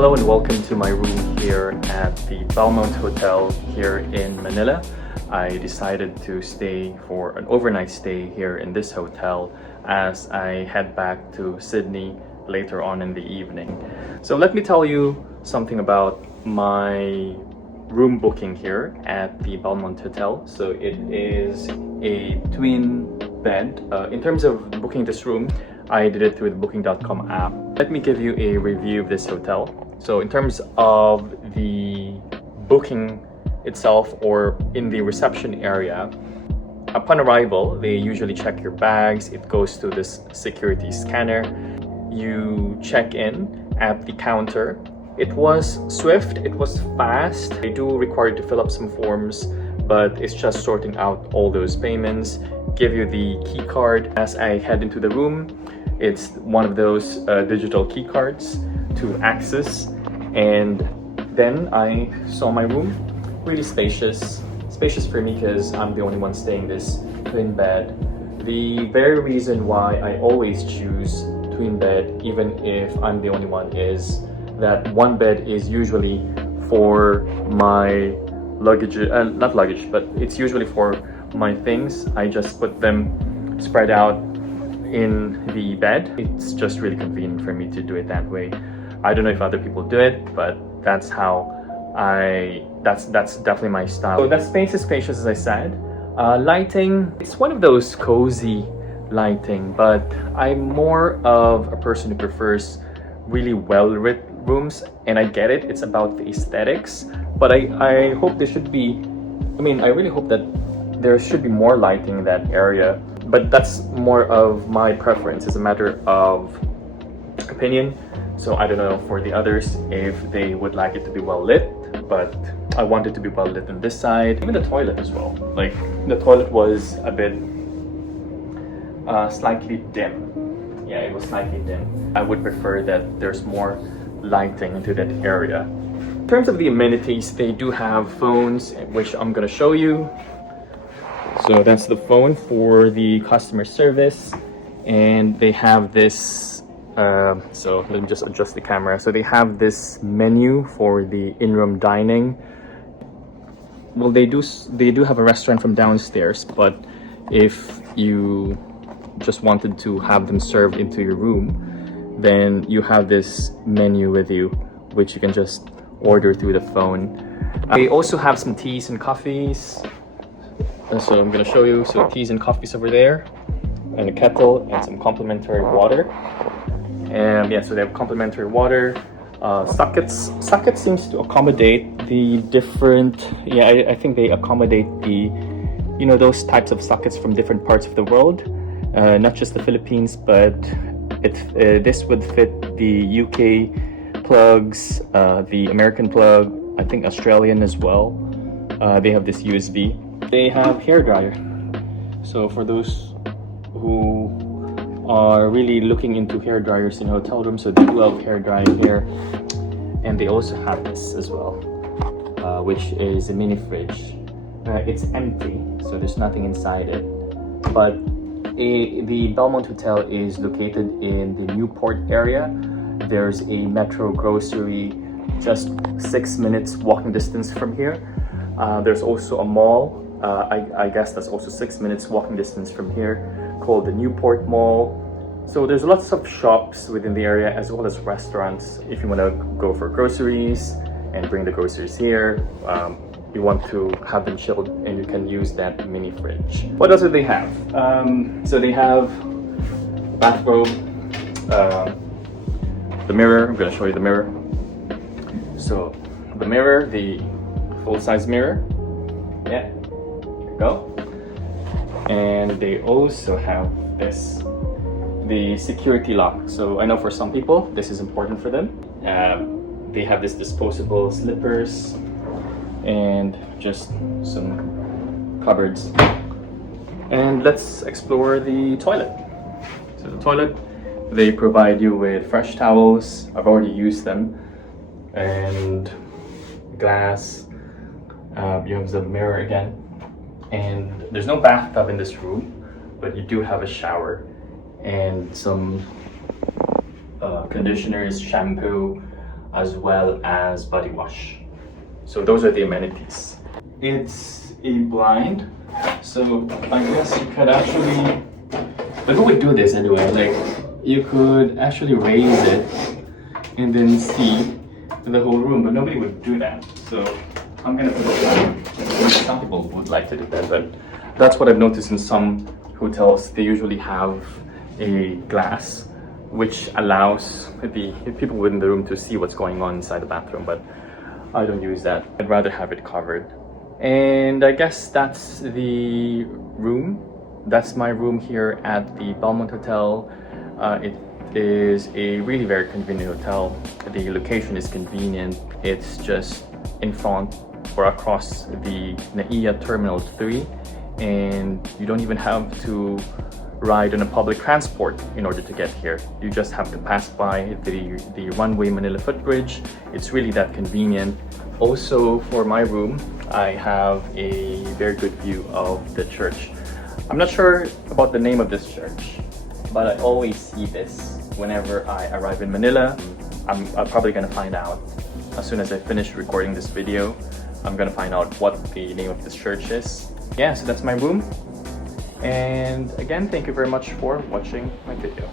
Hello and welcome to my room here at the Belmont Hotel here in Manila. I decided to stay for an overnight stay here in this hotel as I head back to Sydney later on in the evening. So let me tell you something about my room booking here at the Belmont Hotel. So it is a twin bed. In terms of booking this room, I did it through the booking.com app. Let me give you a review of this hotel. So in terms of the booking itself or in the reception area, upon arrival, they usually check your bags. It goes to this security scanner. You check in at the counter. It was swift, it was fast. They do require you to fill up some forms, but it's just sorting out all those payments. Give you the key card. As I head into the room, it's one of those digital key cards to access. And then I saw my room, really spacious for me because I'm the only one staying this twin bed. The very reason why I always choose twin bed, even if I'm the only one, is that one bed is usually for my luggage, not luggage, but it's usually for my things. I just put them spread out in the bed. It's just really convenient for me to do it that way. I don't know if other people do it, but that's how that's definitely my style. So that space is spacious, as I said. Lighting, it's one of those cozy lighting, but I'm more of a person who prefers really well-lit rooms, and I get it, it's about the aesthetics, but I hope there should be, I really hope that there should be more lighting in that area, but that's more of my preference. It's a matter of opinion. So I don't know for the others if they would like it to be well lit, but I want it to be well lit on this side. Even the toilet as well. Like the toilet was a bit slightly dim. Yeah, it was slightly dim. I would prefer that there's more lighting into that area. In terms of the amenities, they do have phones, which I'm gonna show you. So that's the phone for the customer service, and they have this so let me just adjust the camera. So they have this menu for the in-room dining. Well, they do have a restaurant from downstairs, but if you just wanted to have them served into your room, then you have this menu with you, which you can just order through the phone. They also have some teas and coffees. So I'm gonna show you. So teas and coffees over there, and a kettle, and some complimentary water. And yeah, so they have complimentary water. Sockets seems to accommodate the different, I think they accommodate the, those types of sockets from different parts of the world, not just the Philippines, but this would fit the UK plugs, the American plug, I think Australian as well. They have this USB. They have hair dryer. So for those who are really looking into hair dryers in hotel rooms, so they do have hair drying here. And they also have this as well, which is a mini fridge. It's empty, so there's nothing inside it. But the Belmont Hotel is located in the Newport area. There's a Metro grocery just 6 minutes walking distance from here. There's also a mall, I guess that's also 6 minutes walking distance from here, called the Newport Mall. So there's lots of shops within the area as well as restaurants. If you want to go for groceries and bring the groceries here, you want to have them chilled, and you can use that mini fridge. What else do they have? So they have bathrobe, the mirror. I'm going to show you the mirror. So the mirror, the full-size mirror. Yeah, there you go. And they also have this, the security lock. So I know for some people this is important for them. They have this disposable slippers and just some cupboards. And let's explore the toilet. So the toilet, they provide you with fresh towels. I've already used them. And glass. You have the mirror again. And there's no bathtub in this room, but you do have a shower and some conditioners, shampoo, as well as body wash. So those are the amenities. It's a blind, so I guess you could actually, but who would do this anyway? Like, you could actually raise it and then see the whole room, but nobody would do that. So I'm gonna put it down. Some people would like to do that, but that's what I've noticed in some hotels. They usually have a glass which allows the people within the room to see what's going on inside the bathroom, but I don't use that. I'd rather have it covered. And I guess that's the room. That's my room here at the Belmont Hotel. It is a really very convenient hotel. The location is convenient. It's just in front or across the NAIA Terminal 3, and you don't even have to ride on a public transport in order to get here. You just have to pass by the runway Manila footbridge. It's really that convenient. Also, for my room, I have a very good view of the church. I'm not sure about the name of this church, but I always see this whenever I arrive in Manila. I'm probably gonna find out as soon as I finish recording this video. I'm gonna find out what the name of this church is. Yeah, so that's my room. And again, thank you very much for watching my video.